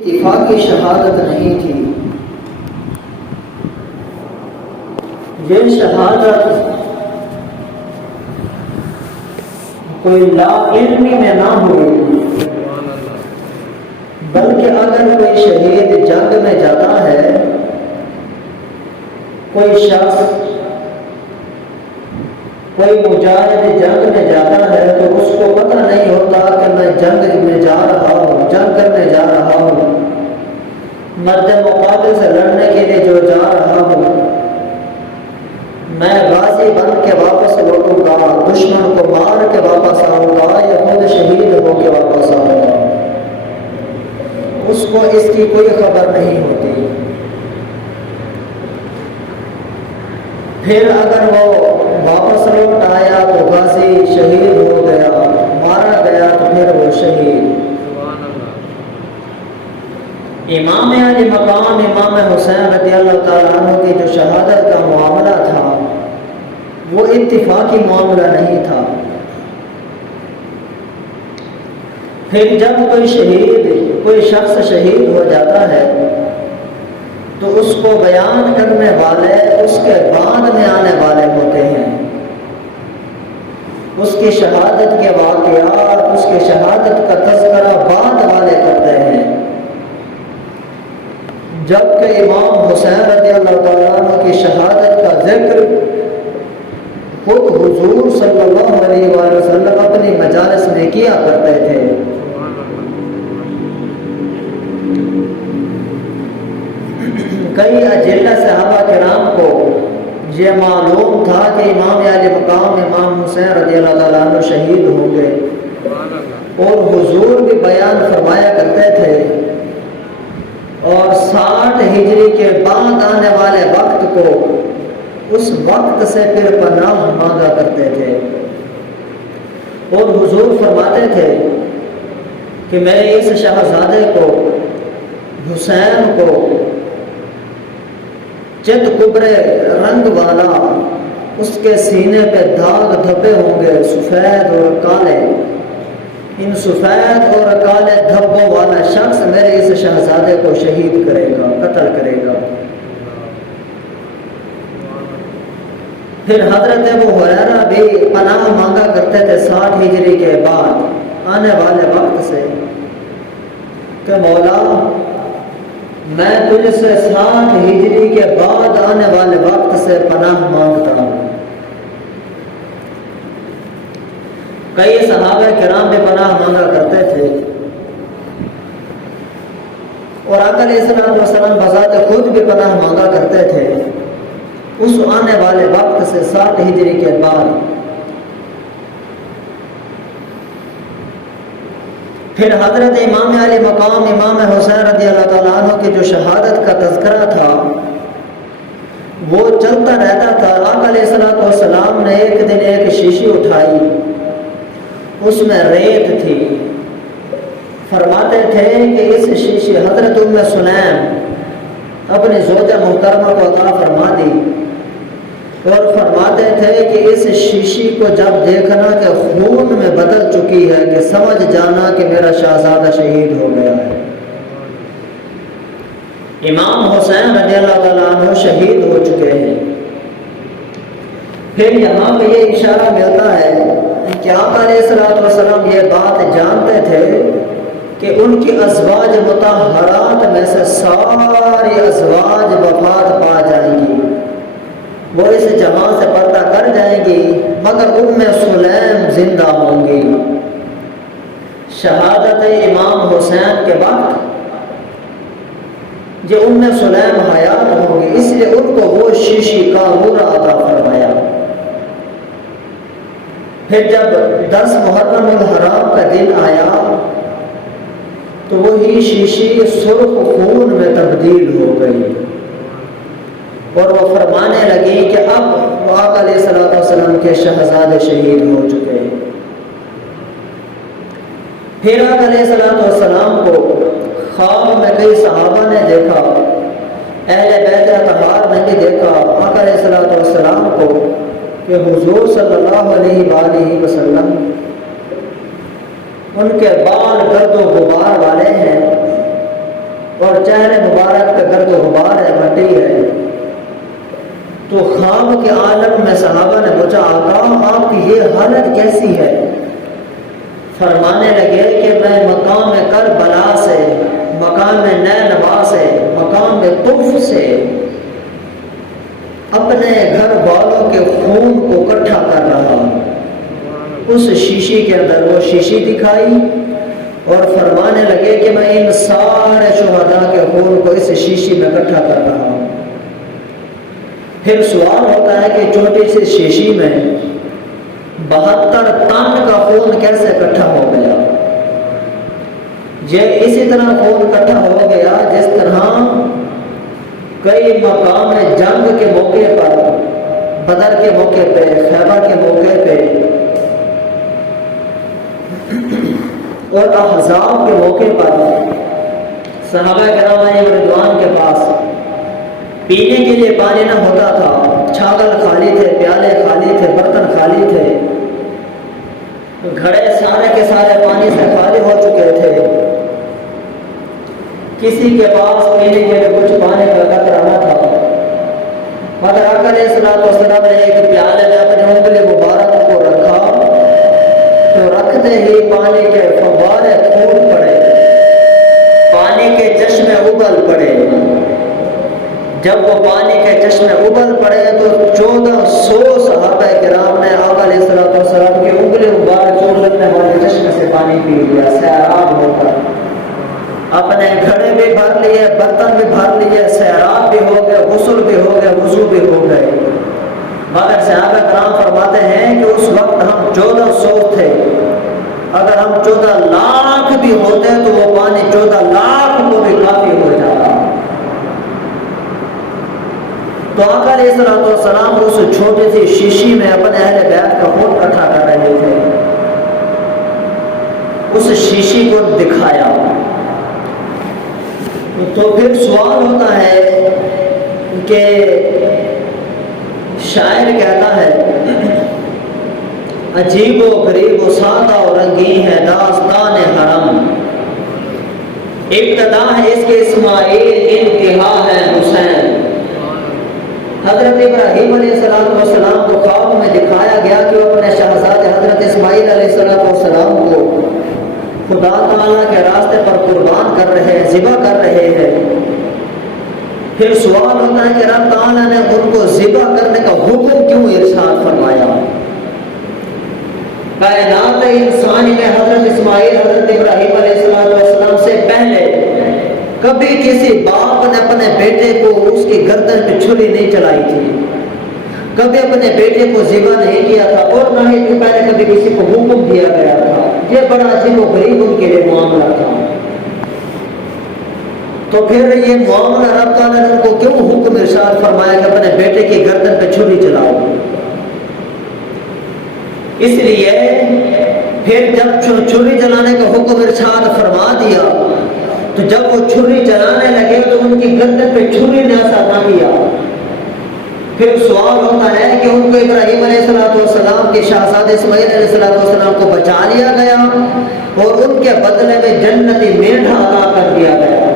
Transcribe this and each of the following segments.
اتفاقی شہادت نہیں تھی۔ یہ شہادت کوئی لا علمی میں نہ ہوئی، بلکہ اگر کوئی شہید جنگ میں جاتا ہے، کوئی شخص کوئی مجاہد جنگ میں جاتا ہے تو اس کو پتہ نہیں ہوتا کہ میں جنگ میں جا رہا ہوں، جنگ کرنے جا رہا ہوں، مرد مقابل سے لڑنے کے لیے جو جا رہا ہوں، میں غازی بن کے واپس لوٹوں گا، دشمن کو مار کے واپس آؤں گا یا خود شہید ہو کے واپس آؤں گا، اس کو اس کی کوئی خبر نہیں ہوتی۔ پھر اگر وہ واپس لوٹ آیا تو غازی شہید ہو گیا، مارا گیا تو پھر وہ شہید۔ امام علی مقام امام حسین رضی اللہ تعالیٰ عنہ کی جو شہادت کا معاملہ تھا وہ اتفاقی معاملہ نہیں تھا۔ پھر جب کوئی شخص شہید ہو جاتا ہے تو اس کو بیان کرنے والے اس کے بعد میں آنے والے ہوتے ہیں، اس کی شہادت کے واقعات، اس کی شہادت کا تذکرہ بعد والے کرتے ہیں، جبکہ امام حسین رضی اللہ تعالیٰ عنہ کی شہادت کا ذکر خود حضور صلی اللہ علیہ وآلہ وسلم اپنی مجالس میں کیا کرتے تھے۔ کئی اجلہ صحابہ کرام کو یہ معلوم تھا کہ امام علی مقام امام حسین رضی اللہ تعالیٰ عنہ شہید ہوں گے، اور حضور بھی بیان فرمایا کرتے تھے، اور 60 ہجری کے بعد آنے والے وقت کو اس وقت سے پھر پناہ مانگا کرتے تھے، اور حضور فرماتے تھے کہ میں اس شہزادے کو، حسین کو، چت کبرے رنگ والا، اس کے سینے پہ داغ دھبے ہوں گے سفید اور کالے، ان سفید اور کالے دھبوں والا شخص میرے اس شہزادے کو شہید کرے گا، قتل کرے گا۔ پھر حضرت ابو ہریرہ بھی پناہ مانگا کرتے تھے 60 ہجری کے بعد آنے والے وقت سے کہ مولا میں تجھ سے 60 ہجری کے بعد آنے والے وقت سے پناہ مانگتا ہوں۔ کئی صحابہ کرام بھی پناہ مانگا کرتے تھے، اور آقا علیہ الصلوۃ والسلام بذات خود بھی پناہ مانگا کرتے تھے اس آنے والے وقت سے 60 ہجری کے بعد۔ پھر حضرت امام علی مقام امام حسین رضی اللہ تعالیٰ عنہ کی جو شہادت کا تذکرہ تھا وہ چلتا رہتا تھا۔ آقا علیہ الصلوۃ والسلام نے ایک دن ایک شیشی اٹھائی، اس میں ریت تھی، فرماتے تھے کہ اس شیشی حضرت ام سلیم اپنی زوجہ محترمہ کو عطا فرما دی، اور فرماتے تھے کہ اس شیشی کو جب دیکھنا کہ خون میں بدل چکی ہے کہ سمجھ جانا کہ میرا شہزادہ شہید ہو گیا ہے۔ امام حسین رضی اللہ تعالیٰ عنہ شہید ہو چکے ہیں۔ پھر یہاں پہ یہ اشارہ ملتا ہے کہ آقا علیہ الصلوۃ والسلام یہ بات جانتے تھے کہ ان کی ازواج مطہرات میں سے ساری ازواج وفات پا جائیں گی، وہ اس جہاں سے پردہ کر جائیں گی، مگر ام سلیم زندہ ہوں گی۔ شہادت امام حسین کے وقت جو ام سلیم حیات ہوں گی، اس لیے ان کو وہ شیشی کا نور عطا فرمایا۔ پھر جب 10 محرم الحرام کا دن آیا تو وہی شیشی سرخ خون میں تبدیل ہو گئی، اور وہ فرمانے لگی کہ اب آقا علیہ الصلوۃ والسلام کے شہزادے شہید ہو چکے ہیں۔ پھر آقا علیہ الصلوۃ والسلام کو خواب میں کئی صحابہ نے دیکھا، اہل بیت اطہار نے بھی دیکھا آقا علیہ الصلوۃ والسلام کو کہ حضور صلی اللہ علیہ وآلہ وسلم ان کے بال گرد و غبار والے ہیں، اور چہرے مبارک پہ گرد و غبار ہے، مٹی ہے۔ تو خواب کے عالم میں صحابہ نے پوچھا آقا آپ کی یہ حالت کیسی ہے؟ فرمانے لگے کہ میں مقام کربلا سے، مقام نینوا سے، مقام طف سے اپنے گھر والوں کے خون کو اکٹھا کر رہا ہوں۔ اس شیشی کے اندر وہ شیشی دکھائی اور فرمانے لگے کہ میں ان سارے شہداء کے خون کو اس شیشی میں اکٹھا کر رہا ہوں۔ پھر سوال ہوتا ہے کہ چھوٹی سی شیشی میں 72 ٹن کا خون کیسے اکٹھا ہو گیا؟ یہ اسی طرح خون اکٹھا ہو گیا جس طرح کئی مقام جنگ کے موقع پر، بدر کے موقع پہ، خیبر کے موقع پہ اور احزاب کے موقع پر صحابہ کرام رضوان کے پاس پینے کے لیے پانی نہ ہوتا تھا، چھاگل خالی تھے، پیالے خالی تھے، برتن خالی تھے، گھڑے سارے کے سارے پانی سے خالی ہو چکے تھے، کسی کے پاس پینے کے لیے کچھ پانی کا قطرہ نہ تھا، مگر آقا علیہ الصلوۃ والسلام نے ایک پیالے میں اپنی انگلی مبارک کو رکھا تو رکھتے ہی پانی کے فوارے پھوٹ پڑے، پانی کے چشمے ابل پڑے۔ جب وہ پانی کے چشمے ابل پڑے تو 1400 صحابہ کرام نے آقا علیہ الصلوۃ والسلام کی انگلی مبارک چوبنے والے چشمے سے پانی پی لیا، سیراب ہو کر۔ اپنے گھڑے بھی بھر لیے، برتن بھی بھر لیے، سیراب بھی ہو گئے، غسل بھی ہو گئے، وضو بھی ہو گئے۔ مگر صحابہ کرام فرماتے ہیں کہ اس وقت ہم 1400 تھے، اگر ہم 14 لاکھ بھی ہوتے تو وہ پانی 14 لاکھ کو بھی کافی ہو جاتا۔ تو آقا علیہ الصلوۃ والسلام اس چھوٹی سی شیشی میں اپنے اہل بیت کا خون اکٹھا کر رہے تھے، اس شیشی کو دکھایا۔ تو پھر سوال ہوتا ہے کہ شاعر کہتا ہے عجیب و غریب و سادہ و رنگین ہے داستان حرم، ابتدا ہے اس کے اسماعیل، انتہا ہے حسین۔ حضرت ابراہیم علیہ السلام کو خواب میں دکھایا گیا کہ وہ اپنے شہزادے حضرت اسماعیل علیہ السلام کو خدا تعالیٰ کے راستے پر قربان کر رہے ہیں، ذبح کر رہے ہیں۔ پھر سوال ہوتا ہے کہ رب تعالیٰ نے ان کو ذبح کرنے کا حکم کیوں ارشاد فرمایا؟ کائنات انسانی میں حضرت اسماعیل حضرت ابراہیم علیہ السلام سے پہلے کبھی کسی باپ نے اپنے بیٹے کو اس کی گردن پہ چھری نہیں چلائی تھی، کبھی اپنے بیٹے کو ذبح نہیں کیا تھا، اور نہ ہی پہلے کبھی کسی کو حکم دیا گیا تھا۔ یہ بڑا عجیب و غریب ان کے لیے معاملہ تھا۔ تو پھر یہ معاملہ رب تعالیٰ نے ان کو کیوں حکم ارشاد فرمایا کہ اپنے بیٹے کی گردن پہ چھری چلاؤ؟ اس لیے پھر جب چھری چلانے کا حکم ارشاد فرما دیا تو جب وہ چھری چلانے لگے تو ان کی گردن پہ چھری نے اثر نہ کیا۔ پھر سوال ہوتا ہے کہ ان کو ابراہیم علیہ السلام کے شہزادے اسماعیل علیہ السلام کو بچا لیا گیا اور ان کے بدلے میں جنتی میڑھا عطا کر دیا گیا،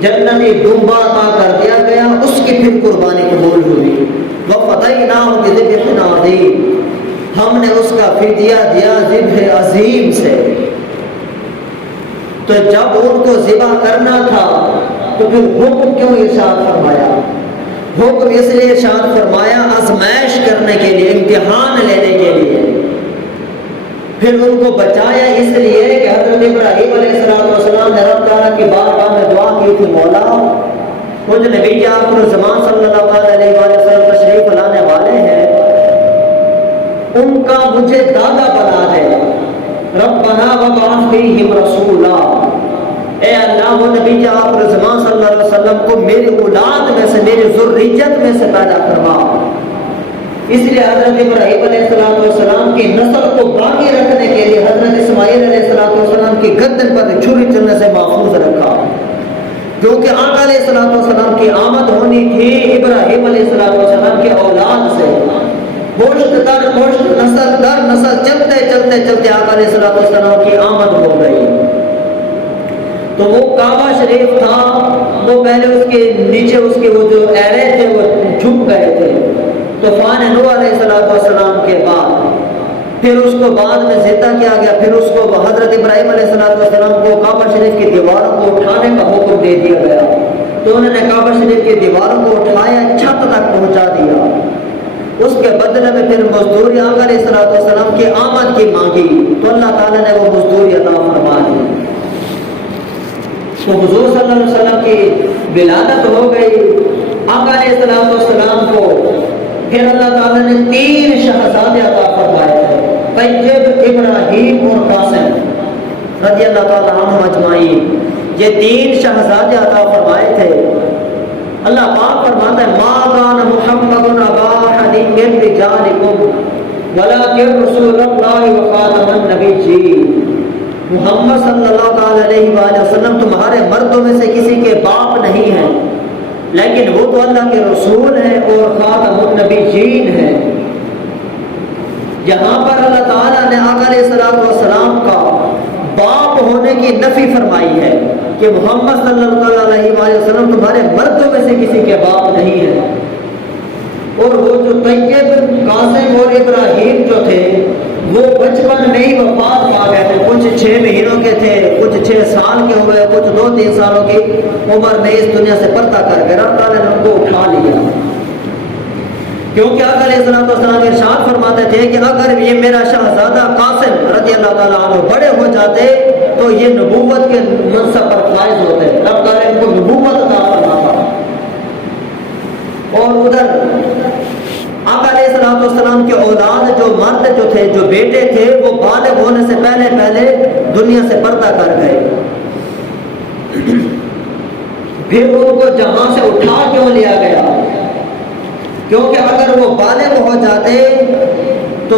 جنتی ڈوبا عطا کر دیا گیا، اس کی پھر قربانی قبول ہوئی۔ وَفَدَيْنَاهُ بِذِبْحٍ عَظِيمٍ، ہم نے اس کا فدیہ دیا ذبح عظیم سے۔ تو جب ان کو ذبح کرنا تھا تو پھر حکم کیوں ارشاد فرمایا؟ حکم اس لیے ارشاد فرمایا آزمائش کرنے کے لیے، امتحان لینے کے لیے۔ پھر ان کو بچایا اس لیے کہ حضرت ابراہیم علیہ السلام نے رب تعالیٰ کی بارگاہ میں دعا کی تھی، مولا مجھ نبی آخر الزمان صلی اللہ علیہ وسلم تشریف لانے والے ہیں، ان کا مجھے دادا بنا دے، ربنا وبعث فیہم رسولا، اے اللہ وہ نبی آخر الزمان صلی اللہ علیہ وسلم کو میری اولاد میں سے، میری ذریت میں سے پیدا کروا۔ اس لیے حضرت ابراہیم علیہ السلام کی نسل کو باقی رکھنے کے لیے حضرت اسماعیل علیہ السلام کی گردن پر چھری چلنے سے محفوظ رکھا، کیونکہ آقا علیہ السلام کی آمد ہونی تھی ابراہیم علیہ السلام کے اولاد سے، پشت در پشت، نسل در نسل، چلتے چلتے چلتے آقا علیہ السلام کی آمد ہو گئی۔ تو وہ کعبہ شریف تھا، وہ پہلے اس کے نیچے اس کے وہ جو ایرے تھے وہ جھک گئے تھے طوفان نوح علیہ السلام کے بعد، پھر اس کو بعد میں زندہ کیا گیا، پھر اس کو حضرت ابراہیم علیہ السلام کو کعبہ شریف کی دیواروں کو اٹھانے کا حکم دے دیا گیا، تو انہوں نے کعبہ شریف کی دیواروں کو اٹھایا، چھت تک پہنچا دیا۔ اس کے بدلے میں پھر مزدوری آقا علیہ السلام کی آمد کی مانگی تو اللہ تعالیٰ نے وہ مزدوری عطا فرما دی۔ تو حضور صلی اللہ علیہ وسلم کی ولادت ہو گئی آقا علیہ السلام کو، پھر اللہ تعالیٰ نے 3 شہزادے عطا فرمائے تھے، طیب، ابراہیم اور قاسم رضی اللہ تعالیٰ عنہم اجمعین، یہ 3 شہزادے عطا فرمائے تھے۔ اللہ پاک فرماتا ہے ما کان محمد ابا احد من رجالکم ولکن رسول اللہ وخاتم النبیین، محمد صلی اللہ تعالی علیہ وآلہ وسلم تمہارے مردوں میں سے کسی کے باپ نہیں ہیں، لیکن وہ تو اللہ کے رسول ہیں اور خاتم النبیین ہیں۔ یہاں پر اللہ تعالیٰ نے آقا علیہ السلام کا باپ ہونے کی نفی فرمائی ہے کہ محمد صلی اللہ علیہ وآلہ وسلم تمہارے مردوں میں سے کسی کے باپ نہیں ہیں، اور وہ جو طیب، قاسم اور ابراہیم جو تھے وہ بچپن میں ہی وفات پا گئے تھے، کچھ 6 مہینوں کے تھے، کچھ 6 سال کے ہوئے، کچھ 2-3 سالوں کی عمر میں اس دنیا سے پردہ کر کے رب تعالیٰ نے ان کو اٹھا لیا، کیونکہ آقا علیہ السلام ارشاد فرماتے تھے کہ اگر یہ میرا شہزادہ قاسم رضی اللہ تعالیٰ عنہ بڑے ہو جاتے تو یہ نبوت کے منصب پر فائز ہوتے، رب تعالیٰ ان کو نبوت عطا فرماتا۔ اور ادھر آقا علیہ السلام کے اولاد جو مرد جو تھے، جو بیٹے تھے، وہ بالغ ہونے سے پہلے دنیا سے پردہ کر گئے، پھر ان کو جہاں سے اٹھا کیوں لیا گیا؟ کیونکہ اگر وہ بالغ ہو جاتے تو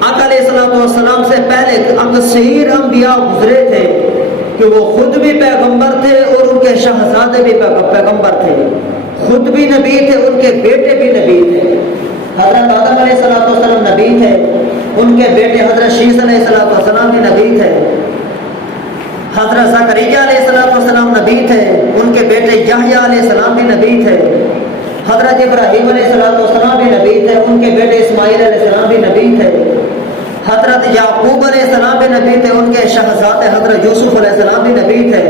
آقا علیہ السلام سے پہلے اکثر انبیاء گزرے تھے کہ وہ خود بھی پیغمبر تھے اور ان کے شہزادے بھی پیغمبر تھے، خود بھی نبی تھے، ان کے بیٹے بھی نبی تھے۔ حضرت آدم علیہ السلام نبی تھے، ان کے بیٹے حضرت شیس علیہ السلام بھی نبی تھے، حضرت زکریا علیہ السلام نبی تھے، ان کے بیٹے یحییٰ علیہ السلام بھی نبی تھے، حضرت ابراہیم علیہ السلام بھی نبی تھے، ان کے بیٹے اسماعیل علیہ السلام بھی نبی تھے، حضرت یعقوب علیہ السلام بھی نبی تھے، ان کے شہزادے حضرت یوسف علیہ السلام بھی نبی تھے۔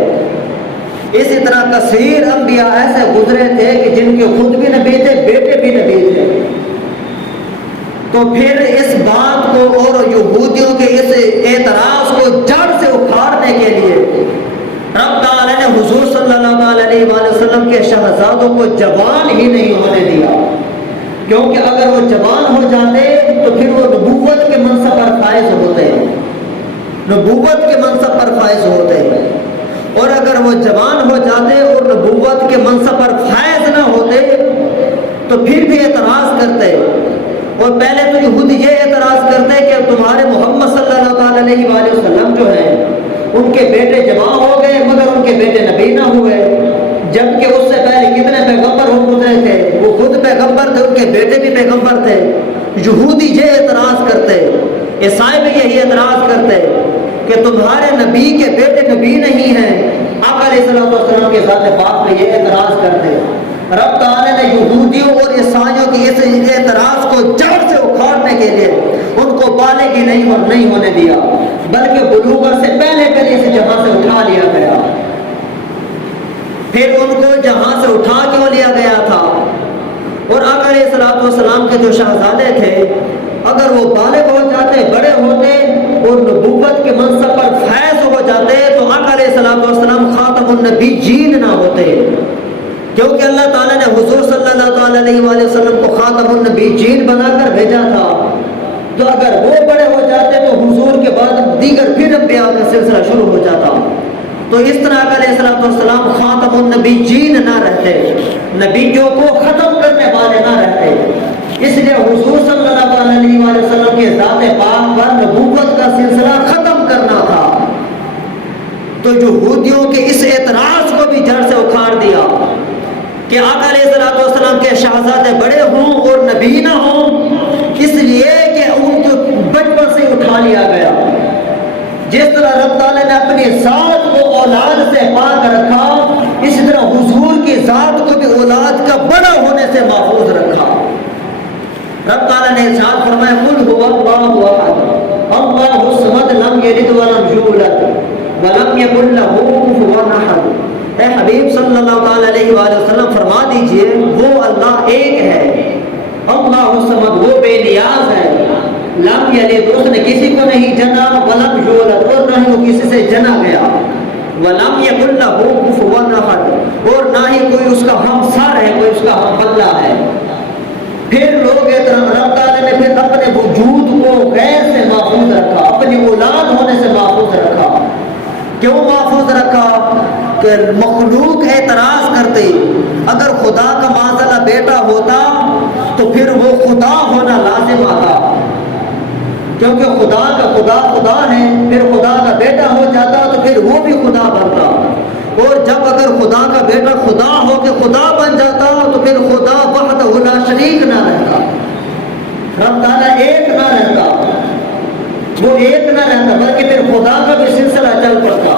اسی طرح کثیر انبیاء ایسے گزرے تھے کہ جن کے خود بھی نبی تھے، بیٹے بھی نبی تھے۔ تو پھر اس بات کو اور یہودیوں کے اس اعتراض کو جڑ سے اکھاڑنے کے لیے رب تعالیٰ نے حضور صلی اللہ علیہ وآلہ وسلم کے شہزادوں کو جوان ہی نہیں ہونے دیا، کیونکہ اگر وہ جوان ہو جاتے تو پھر وہ نبوت کے منصب پر فائز ہوتے، نبوت کے منصب پر فائز ہوتے، اور اگر وہ جوان ہو جاتے اور نبوت کے منصب پر فائز نہ ہوتے تو پھر بھی اعتراض کرتے، اور پہلے تو یہودی یہ اعتراض کرتے کہ تمہارے محمد صلی اللہ علیہ وآلہ وسلم جو ہیں ان کے بیٹے جوان ہو گئے مگر ان کے بیٹے نبی نہ ہوئے، جبکہ اس سے پہلے کتنے پیغمبر ہو گزرے تھے، وہ خود پیغمبر تھے، ان کے بیٹے بھی پیغمبر تھے۔ یہودی یہ اعتراض کرتے، عیسائی بھی یہی اعتراض کرتے کہ تمہارے نبی کے بیٹے نبی نہیں ہیں، آقا علیہ السلام کے ذات پاک میں یہ اعتراض کرتے۔ رب تعالیٰ نے یہودیوں اور عیسائیوں کی اس اعتراض کو جڑ سے اکھاڑنے کے لیے ان کو بالغ ہی نہیں ہونے دیا، بلکہ بلوغت سے پہلے سے جہاں سے اٹھا لیا گیا۔ پھر ان کو جہاں سے اٹھا کیوں لیا گیا تھا؟ اور آقا علیہ السلام کے جو شہزادے تھے اگر وہ بالغ ہو جاتے، بڑے ہوتے اور نبوت کے منصب پر فائز ہو جاتے تو آقا علیہ السلام خاتم النبیین نہ ہوتے، کیونکہ اللہ تعالیٰ نے حضور صلی اللہ علیہ وآلہ وسلم کو خاتم النبیین بنا کر بھیجا تھا، تو اگر وہ بڑے ہو جاتے تو حضور کے بعد دیگر پھر انبیاء کا سلسلہ شروع ہو جاتا، تو اس طرح علیہ السلام خاتم النبیین نہ رہتے، نبیوں کو ختم کرنے والے نہ رہتے، اس لیے حضور صلی اللہ علیہ وآلہ وسلم کے ذات پاک پر نبوت کا سلسلہ ختم کرنا تھا۔ تو یہودیوں کے اس اعتراض کو بھی جڑ سے اکھاڑ دیا کہ آقا علیہ السلام کے شہزادے بڑے ہوں اور نبی نہ ہوں، اس لیے کہ ان کو بچپن سے اٹھا لیا گیا۔ جس طرح رب تعالیٰ نے اپنی ذات کو اولاد سے پاک ذات کو بھی اولاد کا بڑا ہونے سے محفوظ رکھا۔ رب تعالیٰ نے ارشاد فرمایا قل هو اللہ احد اللہ الصمد لم یلد ولم یولد ولم یکن له کفوا احد۔ اے حبیب صلی اللہ تعالیٰ علیہ وآلہ وسلم فرما دیجئے وہ اللہ ایک ہے، اللہ الصمد وہ بے نیاز ہے، لم یلد اس نے کسی کو نہیں جنا، ولم یولد اور نہ ہی وہ کسی سے جنا گیا، ولم یکن له کفوا احد اور نہ ہی کوئی اس کا ہمسر ہے، کوئی اس کا ہم پلہ ہے۔ پھر لوگ رب تعالیٰ نے پھر اپنے وجود کو غیر سے محفوظ رکھا، اپنی اولاد ہونے سے محفوظ رکھا۔ کیوں محفوظ رکھا؟ کہ مخلوق اعتراض کرتے اگر خدا کا معاذ بیٹا ہوتا تو پھر وہ خدا ہونا لازم آتا، کیونکہ خدا کا خدا ہے، پھر خدا کا بیٹا ہو جاتا تو پھر وہ بھی خدا بنتا، اور جب اگر خدا کا بیٹا خدا ہو کے خدا بن جاتا تو پھر خدا وحدہ لا شریک نہ رہتا، رب تعالیٰ ایک نہ رہتا، وہ ایک نہ رہتا بلکہ پھر خدا کا بھی سلسلہ چل پڑتا۔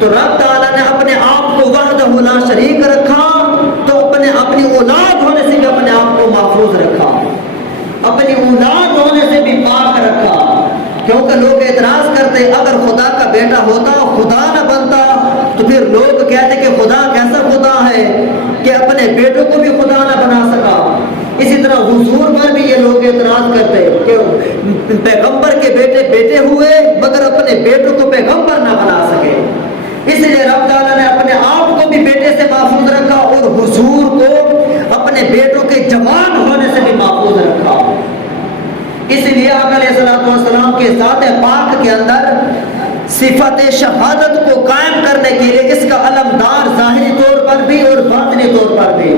تو رب تعالیٰ نے اپنے آپ کو وحدہ لا شریک رکھا تو اپنی اولاد ہونے سے بھی اپنے آپ کو محفوظ رکھا، اپنی اولاد ہونے سے بھی پاک رکھا، کیونکہ لوگ اعتراض کرتے اگر خدا کا بیٹا ہوتا خدا نہ بنتا تو پھر لوگ کہتے کہ خدا کیسا خدا ہے کہ اپنے بیٹوں کو بھی خدا نہ بنا سکا۔ اسی طرح حضور پر بھی یہ لوگ اعتراض کرتے کہ پیغمبر کے بیٹے ہوئے مگر اپنے بیٹوں کو پیغمبر نہ بنا سکے، اس لیے رب تعالیٰ نے اپنے آپ کو بھی بیٹے سے محفوظ رکھا اور حضور کو اپنے بیٹوں کے جوان ہونے سے بھی محفوظ رکھا۔ اس لیے آقا علیہ السلام کے ذات پاک کے اندر صفت شہادت کو قائم کرنے کے لیے اس کا علمدار ظاہری طور پر بھی اور باطنی طور پر بھی،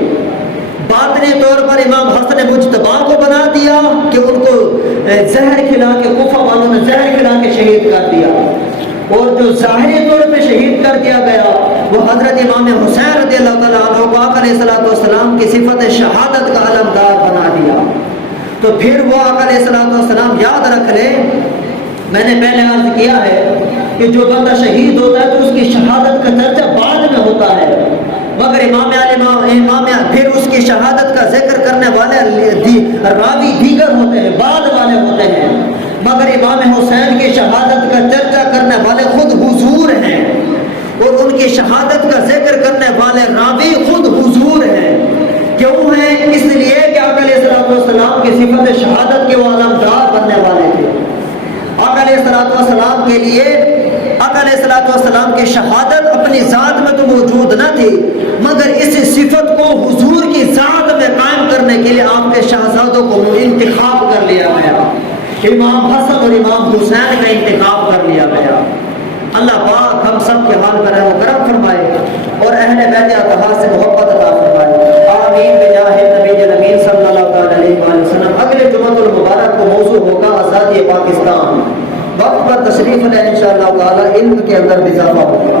باطنی طور پر امام حسن مجتبی کو بنا دیا کہ ان کو زہر کھلا کے کوفہ والوں نے زہر کھلا کے شہید کر دیا، اور جو ظاہری طور پہ شہید کر دیا گیا وہ حضرت امام حسین رضی اللہ تعالیٰ عنہ کو آقا علیہ السلام کی صفت شہادت کا علمدار بنا دیا۔ تو پھر وہ آقا علیہ السلام یاد رکھ لیں، میں نے پہلے عرض کیا ہے کہ جو بندہ شہید ہوتا ہے تو اس کی شہادت کا درجہ بعد میں ہوتا ہے، مگر امام پھر اس کی شہادت کا ذکر کرنے والے راوی دیگر ہوتے ہیں، بعد والے ہوتے ہیں، مگر امام حسین کی شہادت کا چرچا کرنے والے خود حضور ہیں، اور ان کی شہادت کا ذکر کرنے والے راوی خود حضور ہیں۔ کیوں ہیں؟ اس لیے کہ آقا علیہ السلام کی صفت شہادت کے وہ علمدار بننے والے تھے۔ آقا علیہ السلام کے لیے آقا علیہ السلام کی شہادت اپنی ذات میں تو موجود نہ تھی، مگر اس صفت کو حضور کی ذات میں قائم کرنے کے لیے آپ کے شہزادوں کو انتخاب کر لیا گیا، امام حسن اور امام حسین کا انتخاب کر لیا گیا۔ اللہ پاک ہم سب کے حال پر رحم و کرم فرمائے اور اہل بیت اطہار سے محبت عطا فرمائے، آمین بجاہ نبی الامین صلی اللہ علیہ وآلہ وسلم۔ اگلے جمعۃ المبارک کو موضوع ہوگا آزادی پاکستان، وقت پر تشریف لیں انشاءاللہ تعالی، علم کے اندر اضافہ ہوگا۔